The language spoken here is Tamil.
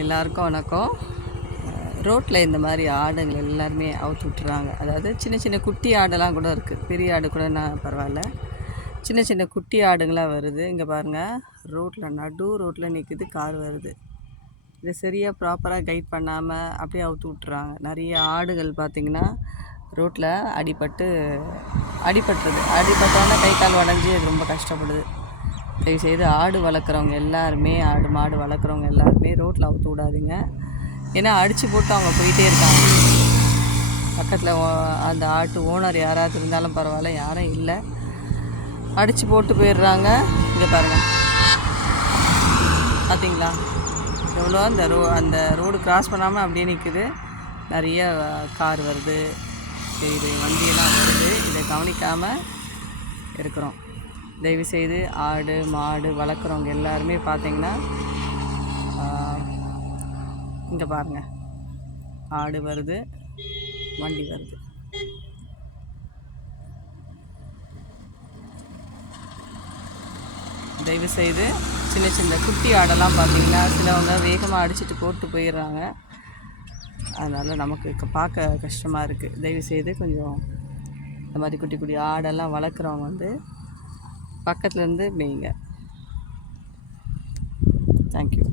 எல்லாருக்கும் வணக்கம். ரோட்டில் இந்த மாதிரி ஆடுங்கள் எல்லாருமே அவுத்து விட்டுறாங்க. அதாவது சின்ன சின்ன குட்டி ஆடெல்லாம் கூட இருக்குது. பெரிய ஆடு கூட நான் பரவாயில்ல. சின்ன சின்ன குட்டி ஆடுங்களாக வருது. இங்கே பாருங்கள், நடு ரோட்டில் நிற்குது, கார் வருது. இதை சரியாக ப்ராப்பராக கைட் பண்ணாமல் அப்படியே அவுத்து விட்டுறாங்க. நிறைய ஆடுகள் பார்த்திங்கன்னா ரோட்டில் அடிபட்டோன்னா கை கால் உடஞ்சி அது ரொம்ப கஷ்டப்படுது. தயவுசெய்து ஆடு வளர்க்குறவங்க எல்லாருமே, ஆடு மாடு வளர்க்குறவங்க எல்லாருமே ரோட்டில் அவுத்து விடாதீங்க. ஏன்னா அடித்து போட்டு அவங்க போயிட்டே இருக்காங்க. பக்கத்தில் அந்த ஆட்டு ஓனர் யாராவது இருந்தாலும் பரவாயில்ல, யாரும் இல்லை, அடித்து போட்டு போயிடுறாங்க. இங்கே பாருங்கள், பார்த்தீங்களா எவ்வளோ அந்த ரோடு கிராஸ் பண்ணாமல் அப்படியே நிற்குது. நிறைய கார் வருது, இது வண்டியெல்லாம் வருது. இதை கவனிக்காமல் இருக்கிறோம். தயவுசெய்து ஆடு மாடு வளர்க்குறவங்க எல்லாருமே பார்த்தீங்கன்னா, இங்கே பாருங்கள், ஆடு வருது, வண்டி வருது. தயவுசெய்து சின்ன சின்ன குட்டி ஆடெல்லாம் பார்த்தீங்கன்னா சிலவங்க வேகமாக அடிச்சுட்டு போட்டு போயிடுறாங்க. அதனால் நமக்கு பார்க்க கஷ்டமாக இருக்குது. தயவுசெய்து கொஞ்சம் இந்த மாதிரி குட்டி குட்டி ஆடெல்லாம் வளர்க்குறவங்க பக்கத்துலேருந்து மேய்ங்க. தேங்க்யூ.